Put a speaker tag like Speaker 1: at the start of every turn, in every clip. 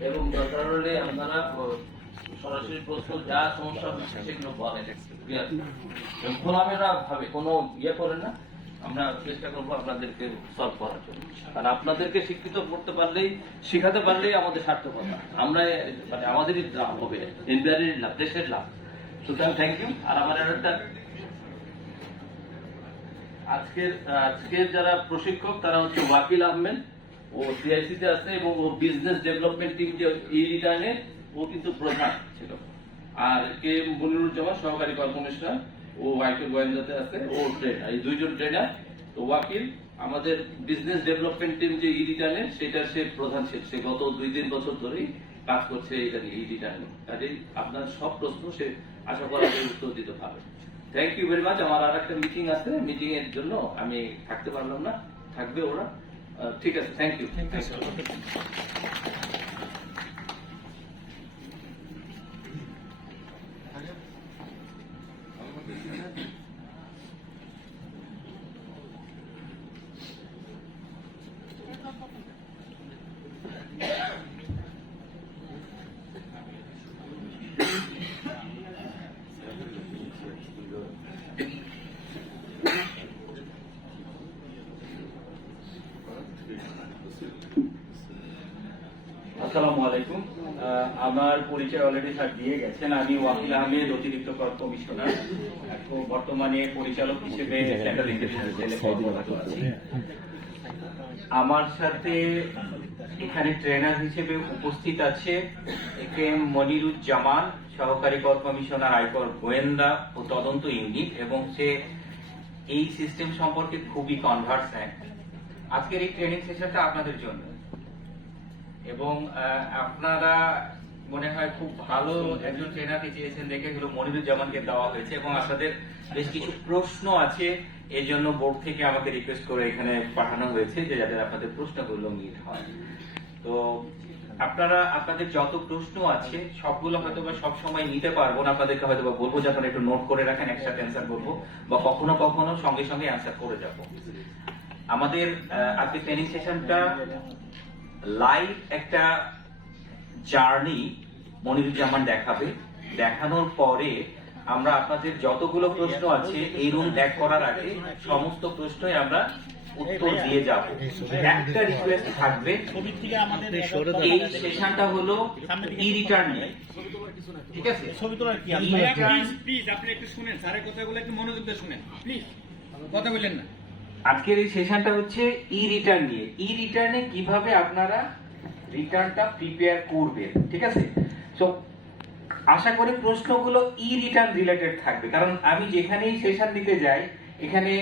Speaker 1: এবং দরকার হলে আপনারা ইয়ে আপনাদেরকে আপনাদেরকে শিক্ষিত করতে পারলেই, শিখাতে পারলেই আমাদের সার্থকতা আমরা মানে আমাদেরই লাভ হবে। এনবিআরের লাভ, দেশের লাভ। সুতরাং থ্যাংক ইউ আর আমার একটা আজকের আজকের যারা প্রশিক্ষক, তারা হচ্ছে ওয়াকিল আহমেদ। ও সিআইসি তে আছে এবং ও বিজনেস ডেভেলপমেন্ট টিম যে ই রিটার্নে ও কিন্তু প্রধান ছিল। আর কে মনিরুজ্জামান, সহকারী কর কমিশনার ও আইটি গোয়েন্দাতে আছে, ও ট্রেনার এই দুইজন ট্রেনার তো ওয়াকিল, আমাদের বিজনেস ডেভেলপমেন্ট টিম যে ই রিটার্নে সেটা সে প্রধান ছিল। সে গত দুই তিন বছর ধরেই কাজ করছে এটা নিয়ে ই রিটার্নে কাজেই আপনার সব প্রশ্ন সে আশা করা উত্তর দিতে পারবে। থ্যাংক ইউ ভেরি মাচ আমার আর একটা মিটিং আছে। মিটিং এর জন্য আমি থাকতে পারলাম না। থাকবে ওরা। ঠিক আছে থ্যাংক ইউ
Speaker 2: আসসালামু পরিচয় অলরেডি স্যার দিয়ে গেছেন। আমি ওয়াকিল আহমেদ অতিরিক্ত কর কমিশনার। এখন বর্তমানে পরিচালক হিসেবে সেন্ট্রাল ইন্টেলিজেন্স সেলে কর্মরত আছি। আমার সাথে এখানে ট্রেনার হিসেবে উপস্থিত আছে কে এম মনিরুজ্জামান সহকারী কর কমিশনার আয়কর গোয়েন্দা ও তদন্ত ইউনিট এবং সে এই সিস্টেম সম্পর্কে খুবই কনভার্সেন্ট আজকের এই ট্রেনিং সেশনটা আপনাদের জন্য। এবং আপনারা মনে হয় খুব ভালো একজন ট্রেনারকে চেয়েছেন দেখে হলো মনিরুজ্জামানকে দেওয়া হয়েছে এবং আপনাদের বেশ কিছু প্রশ্ন আছে। এই জন্য বোর্ড থেকে আমাকে রিকোয়েস্ট করে এখানে পাঠানো হয়েছে যে যাতে আপনাদের প্রশ্নগুলো মিট হয়। তো আপনারা আপনাদের যত প্রশ্ন আছে সবগুলো হয়তো বা সবসময় নিতে পারব না। আপনাদেরকে হয়তো বা বলব যে আপনারা একটু নোট করে রাখেন একসাথে অ্যান্সার করব বা কখনো কখনো সঙ্গে সঙ্গে অ্যান্সার করে যাব। আমাদের আহ, আজকের ট্রেনিং সেশনটা লাইভ একটা জার্নি মনিরুজ্জামান দেখাবে। দেখানোর পরে আমরা আপনাদের যতগুলো প্রশ্ন আছে এই রুম ত্যাগ করার আগে সমস্ত প্রশ্নই আমরা উত্তর দিয়ে যাব। একটা রিকোয়েস্ট থাকবে।
Speaker 3: ছবির থেকে আমাদের
Speaker 2: এই সেশনটা হলো ই রিটার্ন নিয়ে। ঠিক আছে?
Speaker 3: ছবি তোলার কি আছে? প্লিজ প্লিজ আপনি একটু শুনেন। স্যারের কথাগুলো একটু মনোযোগ দিয়ে শুনেন। প্লিজ কথা বললেন না।
Speaker 2: আজকের এই সেশনটা হচ্ছে ই রিটার্ন নিয়ে। ই রিটার্নে কীভাবে আপনারা রিটার্নটা প্রিপেয়ার করবেন? ঠিক আছে? সো আশা করি প্রশ্নগুলো ই রিটার্ন রিলেটেড থাকবে। কারণ আমি যেখানেই সেশন নিতে যাই, এখানে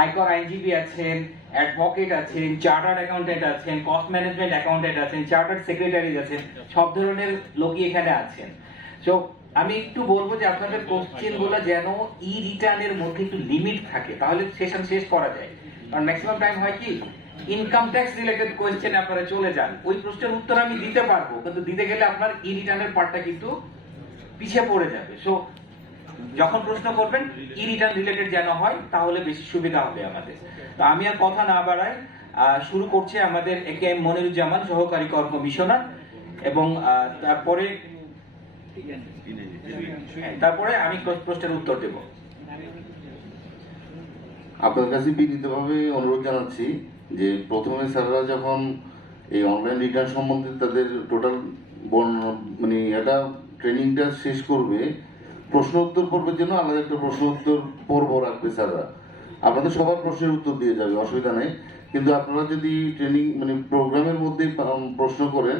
Speaker 2: আয়কর আইনজীবী আছেন অ্যাডভোকেট আছেন চার্টার্ড অ্যাকাউন্টেন্ট আছেন কস্ট ম্যানেজমেন্ট অ্যাকাউন্টেন্ট আছেন চার্টার্ড সেক্রেটারি আছেন, সব ধরনের লোকই এখানে আছেন। সো আমি একটু বলব যে আপনাদের কোশ্চেনগুলো যেন ই রিটার্নের মধ্যে একটু লিমিট থাকে, তাহলে সেশন শেষ করা যায়। কারণ ম্যাক্সিমাম টাইম হয় কি? ইনকাম ট্যাক্স রিলেটেড কোয়েশ্চেন আপনারা চলে যান। ওই প্রশ্নের উত্তর আমি দিতে পারব কিন্তু দিতে গেলে আপনার ই রিটার্নের পার্টটা কিন্তু পিছিয়ে পড়ে যাবে। সো যখন প্রশ্ন করবেন ই রিটার্ন রিলেটেড যেন হয় তাহলে বেশি সুবিধা হবে আমাদের। তো আমি আর কথা না বাড়াই শুরু করছে আমাদের এ কে এম মনিরুজ্জামান সহকারী কর কমিশনার এবং তারপরে হ্যাঁ, তারপরে আমি প্রশ্নের উত্তর দেব।
Speaker 4: আপনার কাছে বিনীতভাবে অনুরোধ জানাচ্ছি যে প্রথমে স্যাররা যখন এই অনলাইন রিটার্ন সম্বন্ধে তাদের টোটাল মানে এটা ট্রেনিংটা শেষ করবে প্রশ্ন উত্তর পর্বের জন্য আলাদা একটা প্রশ্ন উত্তর পর্ব রাখবে স্যাররা। আপনাদের সবার প্রশ্নের উত্তর দিয়ে যাবে, অসুবিধা নেই। কিন্তু আপনারা যদি ট্রেনিং মানে প্রোগ্রামের মধ্যেই প্রশ্ন করেন,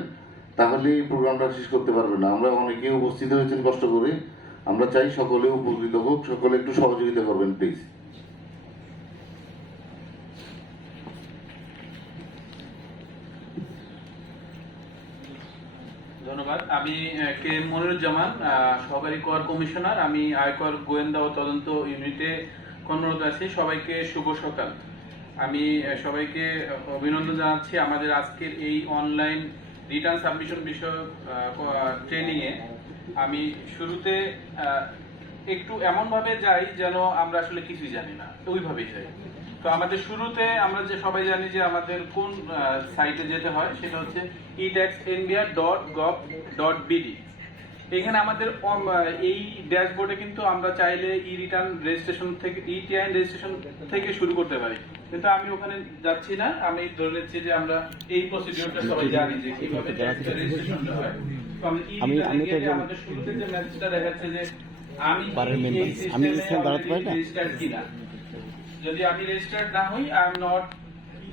Speaker 4: তাহলে এই প্রোগ্রামটা শেষ করতে পারবে না। আমরা অনেকে উপস্থিত হয়েছেন কষ্ট করে। আমরা চাই সকলে উপকৃত হোক, সকলে একটু সহযোগিতা করবেন প্লিজ
Speaker 5: ধন্যবাদ। আমি কে এম মনিরুজ্জামান সহকারী কর কমিশনার। আমি আয়কর গোয়েন্দা ও তদন্ত ইউনিটে কর্মরত আছি। সবাইকে শুভ সকাল। আমি সবাইকে অভিনন্দন জানাচ্ছি আমাদের আজকের এই অনলাইন রিটার্ন সাবমিশন বিষয়ক ট্রেনিং এ আমি শুরুতে একটু এমন ভাবে যাই যেন আমরা আসলে কিছুই জানি না। ওইভাবেই যাই। তো আমাদের শুরুতে আমরা যে সবাই জানি যে আমাদের কোন সাইটে যেতে হয় সেটা হচ্ছে e tax India dot gov dot BD এখানে আমাদের এই ড্যাশবোর্ডে কিন্তু আমরা চাইলে ই রিটার্ন রেজিস্ট্রেশন থেকে ই টিআইন রেজিস্ট্রেশন থেকে শুরু করতে পারি কিন্তু আমি ওখানে যাচ্ছি না আমি ধরে নিচ্ছি যে আমরা এই প্রসিডিউরটা সবাই জানি যে কীভাবে রেজিস্ট্রেশনটা হয়
Speaker 6: আমি- আমি তো
Speaker 5: যে আমাদের শুরুতে যে মেসেজটা দেখাচ্ছে যে আমি।
Speaker 6: আমি এখানে দাঁড়াতে পারি না?
Speaker 5: যদি আমি রেজিস্টার্ড না হই I am not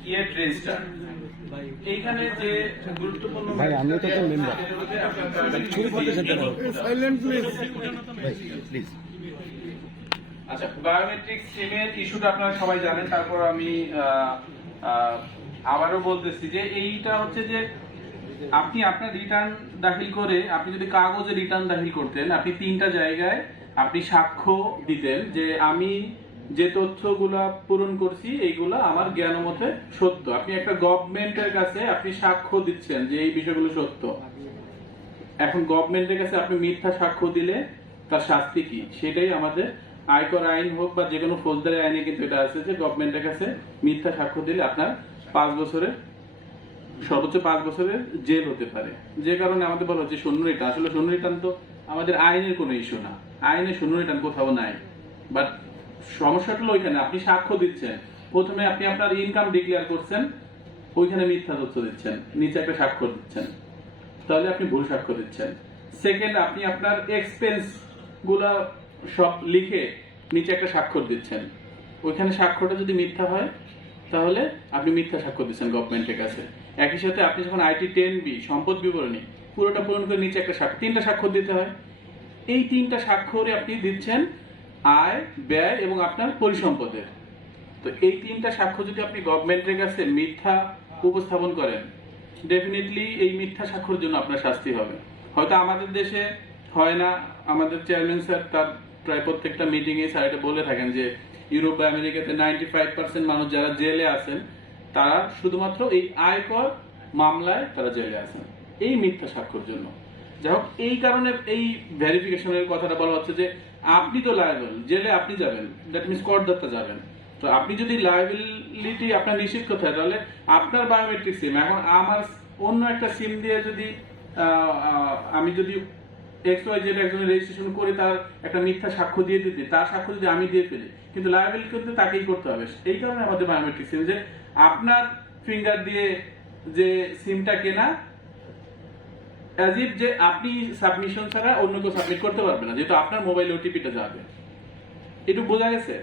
Speaker 5: yet registered এইখানে যে গুরুত্বপূর্ণ
Speaker 6: ভাই, আমিও তো member।
Speaker 5: সেটা হচ্ছে আপনার আচ্ছা বায়োমেট্রিক সিমের ইস্যুটা আপনারা সবাই জানেন তারপর আমি আহ, আহ, আবারও বলতেছি যে এইটা হচ্ছে যে আপনি আপনার রিটার্ন দাখিল করে আপনি যদি কাগজে রিটার্ন দাখিল করতেন আপনি তিনটা জায়গায় আপনি সাক্ষ্য দিতেন যে আমি যে তথ্যগুলা পূরণ করছি, এইগুলা আমার জ্ঞান মতে সত্য। আপনি একটা গভর্নমেন্টের কাছে আপনি সাক্ষ্য দিচ্ছেন যে এই বিষয়গুলো সত্য। এখন গভর্নমেন্টের কাছে আপনি মিথ্যা সাক্ষ্য দিলে তার শাস্তি কি? সেটাই আমাদের আয়কর আইন হোক বা যে কোনো ফৌজদারি আইনে কিন্তু এটা আছে যে গভর্নমেন্টের কাছে মিথ্যা সাক্ষ্য দিলে আপনার পাঁচ বছরের, সর্বোচ্চ পাঁচ বছরের জেল হতে পারে। যে কারণে আমাদের বলা হচ্ছে শূন্য রিটার্ন। আসলে শূন্য রিটার্ন তো আমাদের আইনের কোনো ইস্যু না। আইনে শূন্য রিটার্ন কোথাও নাই। বাট সমস্যাটা হলো ওইখানে, আপনি সাক্ষ্য দিচ্ছেন। প্রথমে আপনি আপনার ইনকাম ডিক্লেয়ার করছেন, ওইখানে মিথ্যা তথ্য দিচ্ছেন, নিচে একটা স্বাক্ষর দিচ্ছেন। তাহলে আপনি ভুল সাক্ষ্য দিচ্ছেন। সেকেন্ড আপনি আপনার এক্সপেন্সগুলা সব লিখে নিচে একটা স্বাক্ষর দিচ্ছেন। ওইখানে স্বাক্ষরটা যদি মিথ্যা হয়, তাহলে আপনি মিথ্যা স্বাক্ষর দিচ্ছেন গভর্নমেন্টের কাছে। একই সাথে আপনি যখন আইটি টেন বি সম্পদ বিবরণী, পুরোটা পূরণ করে নিচে একটা তিনটা স্বাক্ষর দিতে হয়। এই তিনটা স্বাক্ষরে আপনি দিচ্ছেন আয়, ব্যয় এবং আপনার পরিসম্পদের। তো এই তিনটা সাক্ষ্য যদি আপনি গভর্নমেন্টের কাছে মিথ্যা উপস্থাপন করেন ডেফিনেটলি এই মিথ্যা সাক্ষ্যর জন্য আপনার শাস্তি হবে। হয়তো আমাদের দেশে হয় না, আমাদের চেয়ারম্যান স্যার তার প্রায় প্রত্যেকটা মিটিং এ স্যার এটা বলে থাকেন যে, ইউরোপ বা আমেরিকাতে নাইনটি ফাইভ পার্সেন্ট মানুষ যারা জেলে আছেন, তারা শুধুমাত্র এই আয়কর মামলায় তারা জেলে আছেন। এই মিথ্যা সাক্ষ্যর জন্য। যাই হোক, এই কারণে এই ভেরিফিকেশনের কথাটা বলা হচ্ছে যে আপনি তো লায়াবল জেলে আপনি যাবেন দ্যাট মিনস করদাতা যাবেন। তো আপনি যদি লাইবিলিটি আপনার নিশ্চিত হয়, তাহলে আপনার বায়োমেট্রিক সিম এখন আমার অন্য একটা সিম দিয়ে যদি আমি যদি এক্স ওয়াই জেড একজনের রেজিস্ট্রেশন করে তার একটা মিথ্যা সাক্ষ্য দিয়ে দিতে, তার সাক্ষ্য যদি আমি দিয়ে ফেলি, কিন্তু লাইবিলিটি কিন্তু তাকেই করতে হবে। এই কারণে আমাদের বায়োমেট্রিক সিম যে আপনার ফিঙ্গার দিয়ে যে সিমটা কেনা অ্যাজ ইফ যে আপনি সাবমিশন ছাড়া অন্য কেউ সাবমিট করতে পারবে না, যেহেতু আপনার মোবাইল ওটিপিটা যাবে। একটু বোঝা গেছে?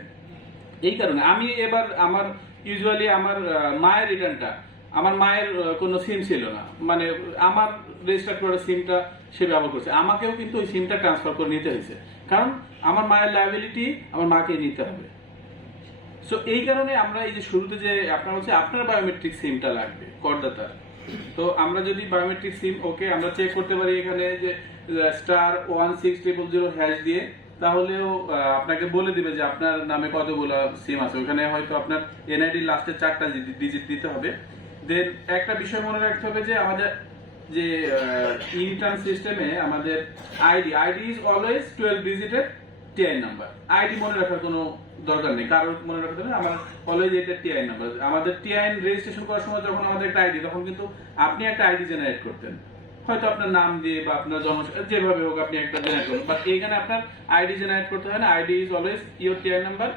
Speaker 5: এই কারণে আমি এবার আমার ইউজুয়ালি আমার মায়ের রিটার্নটা আমার মায়ের কোনো সিম ছিল না। মানে আমার রেজিস্টার করা সিমটা সে ব্যবহার করছে। আমাকেও কিন্তু ওই সিমটা ট্রান্সফার করে নিতে হয়েছে। কারণ আমার মায়ের লাইবিলিটি আমার মাকে নিতে হবে। সো এই কারণে আমরা এই যে শুরুতে যে আপনার হচ্ছে আপনার বায়োমেট্রিক সিমটা লাগবে, করদাতার। তো আমরা যদি বায়োমেট্রিক সিম ওকে আমরা চেক করতে পারি এখানে যে star one six triple zero hash দিয়ে, তাহলেও আপনাকে বলে দিবে যে আপনার নামে কতগুলো সিম আছে। ওখানে হয়তো আপনার এনআইডি লাস্টের চারটা ডিজিট দিতে হবে। দেন একটা বিষয় মনে রাখতে হবে যে আমাদের যে ই রিটার্ন সিস্টেমে আমাদের ID ID is always twelve ডিজিটের টিআই নাম্বার আইডি মনে রাখার কোনো দরকার নেই। কারোর মনে রাখতে হবে, আমার অলওয়েজ এটা টিআই নাম্বার আমাদের টিআই রেজিস্ট্রেশন করার সময় যখন আমাদের একটা আইডি তখন কিন্তু আপনি একটা আইডি জেনারেট করতেন। হয়তো আপনার নাম দিয়ে বা আপনার জন্ম, যেভাবে হোক আপনি একটা জেনারেট করুন বাট এইখানে আপনার আইডি জেনারেট করতে হয় না। ID is always your TI number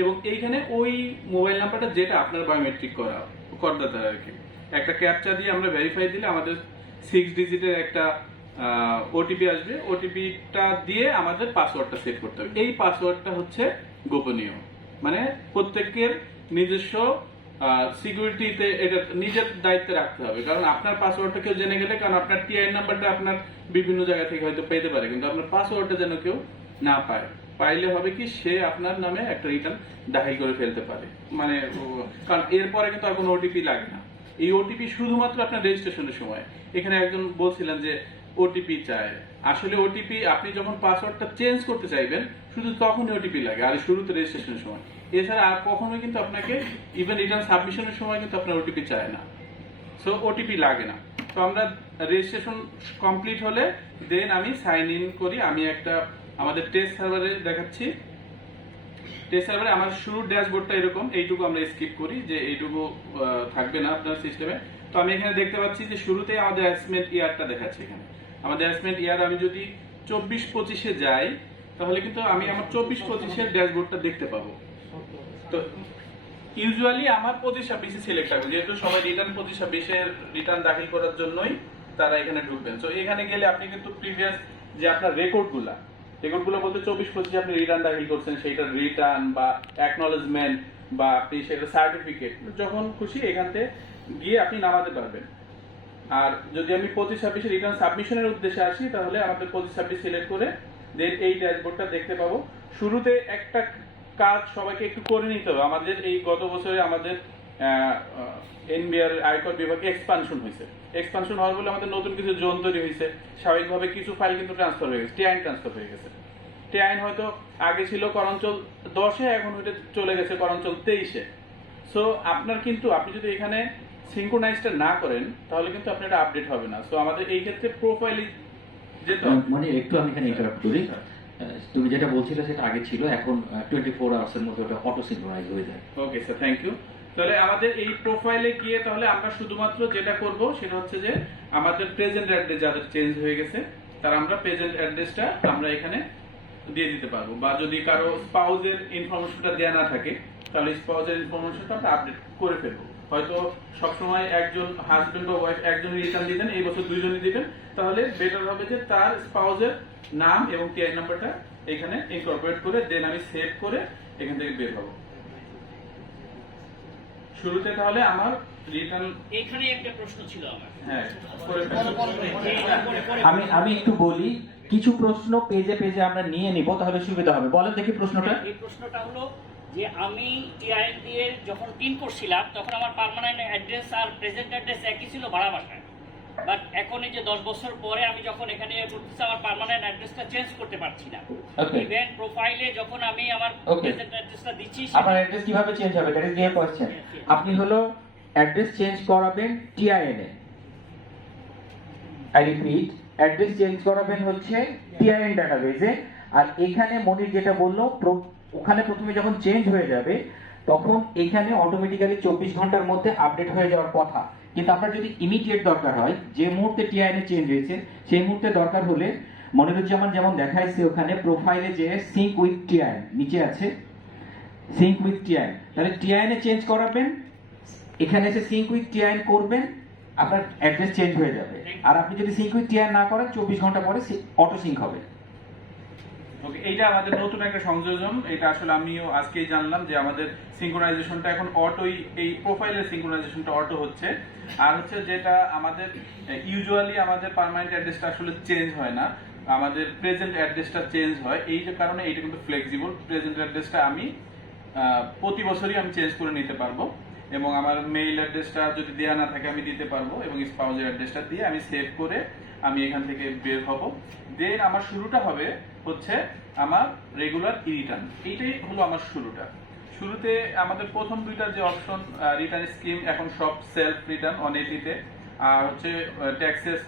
Speaker 5: এবং এইখানে ওই মোবাইল নাম্বারটা যেটা আপনার বায়োমেট্রিক করা, করদাতা আর কি। একটা ক্যাপচা দিয়ে আমরা ভেরিফাই দিলে আমাদের সিক্স ডিজিটের একটা ওটিপি আসবে। ওটিপিটা দিয়ে আমাদের পাসওয়ার্ডটা সেভ করতে হবে। এই পাসওয়ার্ডটা হচ্ছে গোপনীয়। মানে প্রত্যেকের নিজস্ব সিকিউরিটিতে এটা নিজের দায়িত্বে রাখতে হবে। কারণ আপনার পাসওয়ার্ডটা কেউ জেনে গেলে, কারণ আপনার টিআই নাম্বারটা আপনার বিভিন্ন জায়গা থেকে হয়তো পেতে পারে, কিন্তু আপনার পাসওয়ার্ডটা যেন কেউ না পায়। পাইলে হবে কি, সে আপনার নামে একটা রিটার্ন দাখিল করে ফেলতে পারে। মানে কারণ এরপরে কিন্তু আর কোনো ওটিপি লাগে না। এই ওটিপি শুধুমাত্র আপনার রেজিস্ট্রেশনের সময়। এখানে একজন বলছিলেন যে ওটিপি চায়। আসলে ওটিপি আপনি যখন পাসওয়ার্ডটা চেঞ্জ করতে চাইবেন শুধু তখনই ওটিপি লাগে, আর শুরুতে রেজিস্ট্রেশনের সময়। এছাড়া আর কখনোই কিন্তু আপনাকে ইভেন রিটার্ন সাবমিশনের সময় কিন্তু আপনার ওটিপি চায় না। সো ওটিপি লাগে না। তো আমরা রেজিস্ট্রেশন কমপ্লিট হলে দেন আমি সাইন ইন করি। আমি একটা আমাদের টেস্ট সার্ভারে দেখাচ্ছি। টেস্ট সার্ভারে আমার শুরুর ড্যাশবোর্ডটা এরকম, এইটুকু আমরা স্কিপ করি যে এইটুকু থাকবে না আপনার সিস্টেমে তো আমি এখানে দেখতে পাচ্ছি যে শুরুতে আমাদের অ্যাসমেন্ট ইয়ারটা দেখাচ্ছে এখানে। আমাদের অ্যাসমেন্ট ইয়ার আমি যদি চব্বিশ পঁচিশে যাই তাহলে কিন্তু আমি আমার চব্বিশ পঁচিশের ড্যাশবোর্ডটা দেখতে পাবো। তো ইউজুয়ালি আমার পঁচিশ ছাব্বিশে সিলেক্ট থাকবে, যেহেতু সবাই রিটার্ন পঁচিশ ছাব্বিশের রিটার্ন দাখিল করার জন্যই তারা এখানে ঢুকবেন। তো এখানে গেলে আপনি কিন্তু প্রিভিয়াস যে আপনার রেকর্ডগুলা, রেকর্ডগুলো বলতে চব্বিশ পঁচিশে আপনি রিটার্ন দাখিল করছেন, সেইটার রিটার্ন বা অ্যাকনলেজমেন্ট বা আপনি সেটা সার্টিফিকেট যখন খুশি এখান থেকে গিয়ে আপনি নামাতে পারবেন। আর যদি আমি পঁচিশ ছাব্বিশে রিটার্ন সাবমিশনের উদ্দেশ্যে আসি, তাহলে আমাদের পঁচিশ ছাব্বিশ সিলেক্ট করে দেন এই ড্যাশবোর্ডটা দেখতে পাবো। শুরুতে একটা কাজ সবাইকে একটু করে নিতে হবে। আমাদের এই গত বছরে আমাদের এনবিআর আয়কর বিভাগে এক্সপানশন হয়েছে। এক্সপানশন হওয়ার বলে আমাদের নতুন কিছু জোন তৈরি হয়েছে। স্বাভাবিকভাবে কিছু ফাইল কিন্তু ট্রান্সফার হয়ে গেছে। টিআইন ট্রান্সফার হয়ে গেছে। টিআইন হয়তো আগে ছিল করাঞ্চল দশে, এখন হইতে চলে গেছে করাঞ্চল তেইশে। সো আপনার কিন্তু, আপনি যদি এখানে সিঙ্ক্রোনাইজটা না করেন, তাহলে কিন্তু আপনার এটা আপডেট হবে না। সো আমাদের এই ক্ষেত্রে প্রোফাইলে
Speaker 2: মানে একটু আমি এখানে ইন্টারাপ্ট করি। তুমি যেটা বলছিলে সেটা আগে ছিল এখন টোয়েন্টি ফোর আওয়ার্স এর মধ্যে ওটা অটো সিনক্রোনাইজ হয়ে যায়।
Speaker 5: ওকে স্যার থ্যাংক ইউ তাহলে আমাদের এই প্রোফাইলে গিয়ে তাহলে আমরা শুধুমাত্র যেটা করব সেটা হচ্ছে যে আমাদের প্রেজেন্ট অ্যাড্রেস যাদের চেঞ্জ হয়ে গেছে তার আমরা প্রেজেন্ট অ্যাড্রেসটা আমরা এখানে দিয়ে দিতে পারব। বা যদি কারও স্পাউজের ইনফরমেশনটা দেওয়া না থাকে তাহলে স্পাউজের ইনফরমেশনটা আমরা আপডেট করে ফেলব। হয়তো সবসময় একজন হাজবেন্ড বা ওয়াইফ একজনই রিটার্ন দিবেন এই বছর দুইজনই দিবেন। তাহলে বেটার হবে যে তার স্পাউজের নাম এবং টিআই নাম্বারটা এখানে ইনকর্পোরেট করে দেন আমি সেভ করে এখান থেকে বের হব। শুরুতে তাহলে আমার রিটার্ন
Speaker 7: এখানে একটা প্রশ্ন ছিল আমার।
Speaker 5: হ্যাঁ
Speaker 7: পরে
Speaker 2: আমি আমি একটু বলি কিছু প্রশ্ন পেজে পেজে আমরা নিয়ে নিব তাহলে সুবিধা হবে। বলেন দেখি প্রশ্নটা।
Speaker 7: এই প্রশ্নটা হলো যে আমি টিআইএন দিয়ে যখন টিন করছিলাম তখন আমার পার্মানেন্ট অ্যাড্রেস আর প্রেজেন্ট অ্যাড্রেস একই ছিল ভাড়া বাসায়। বাট এখন এই যে দশ বছর পরে আমি যখন এখানে করতেছি আমার পার্মানেন্ট অ্যাড্রেসটা চেঞ্জ করতে পারছি না।
Speaker 2: Okay.
Speaker 7: ইভেন প্রোফাইলে যখন আমি আমার. প্রেজেন্ট অ্যাড্রেসটা দিচ্ছি
Speaker 2: আপনার অ্যাড্রেস কীভাবে চেঞ্জ হবে? দ্যাট ইজ ডিয়ার কোশ্চেন আপনি হলো অ্যাড্রেস চেঞ্জ করাবেন TIN A. I repeat address change করাবেন হচ্ছে টিআইএন ডাটাবেজে আর এখানে মনির যেটা বলল ওখানে প্রথমে যখন চেঞ্জ হয়ে যাবে, তখন এখানে অটোমেটিক্যালি চব্বিশ ঘণ্টার মধ্যে আপডেট হয়ে যাওয়ার কথা। কিন্তু আপনার যদি ইমিডিয়েট দরকার হয়, যে মুহূর্তে টিআইএন চেঞ্জ হয়েছে, সেই মুহূর্তে দরকার হলে মনিরুজ্জামান যেমন দেখাইছে ওখানে প্রোফাইলে যে সিঙ্ক উইথ টিআইএন নিচে আছে সিঙ্ক উইথ টিআইএন তাহলে টিআইএন এ চেঞ্জ করাবেন, এখানে এসে সিঙ্ক উইথ টিআইএন করবেন, আপনার অ্যাড্রেস চেঞ্জ হয়ে যাবে। আর আপনি যদি সিঙ্ক উইথ টিআইএন না করেন, চব্বিশ ঘণ্টা পরে অটো সিঙ্ক হবে।
Speaker 5: ওকে এইটা আমাদের নতুন একটা সংযোজন। এটা আসলে আমিও আজকেই জানলাম যে আমাদের সিঙ্ক্রোনাইজেশনটা এখন অটোই এই প্রোফাইলের সিঙ্ক্রোনাইজেশনটা অটো হচ্ছে। আর হচ্ছে যেটা আমাদের ইউজুয়ালি আমাদের পার্মানেন্ট অ্যাড্রেসটা আসলে চেঞ্জ হয় না। আমাদের প্রেজেন্ট অ্যাড্রেসটা চেঞ্জ হয়। এই যে কারণে এইটা কিন্তু ফ্লেক্সিবল প্রেজেন্ট অ্যাড্রেসটা আমি প্রতি বছরই আমি চেঞ্জ করে নিতে পারব। এবং আমার মেইল অ্যাড্রেসটা যদি দেওয়া না থাকে আমি দিতে পারব। এবং স্পাউজের অ্যাড্রেসটা দিয়ে আমি সেভ করে আমি এখান থেকে বের হব। দেন আমার শুরুটা হবে হচ্ছে আমার রেগুলার রিটার্ন এইটাই হলো আমার শুরুটা। শুরুতে আমাদের প্রথম দুইটা যে অপশন রিটার্ন স্কিম এখন সব সেলফ রিটার্ন অন এটিতে আর হচ্ছে ট্যাক্সেস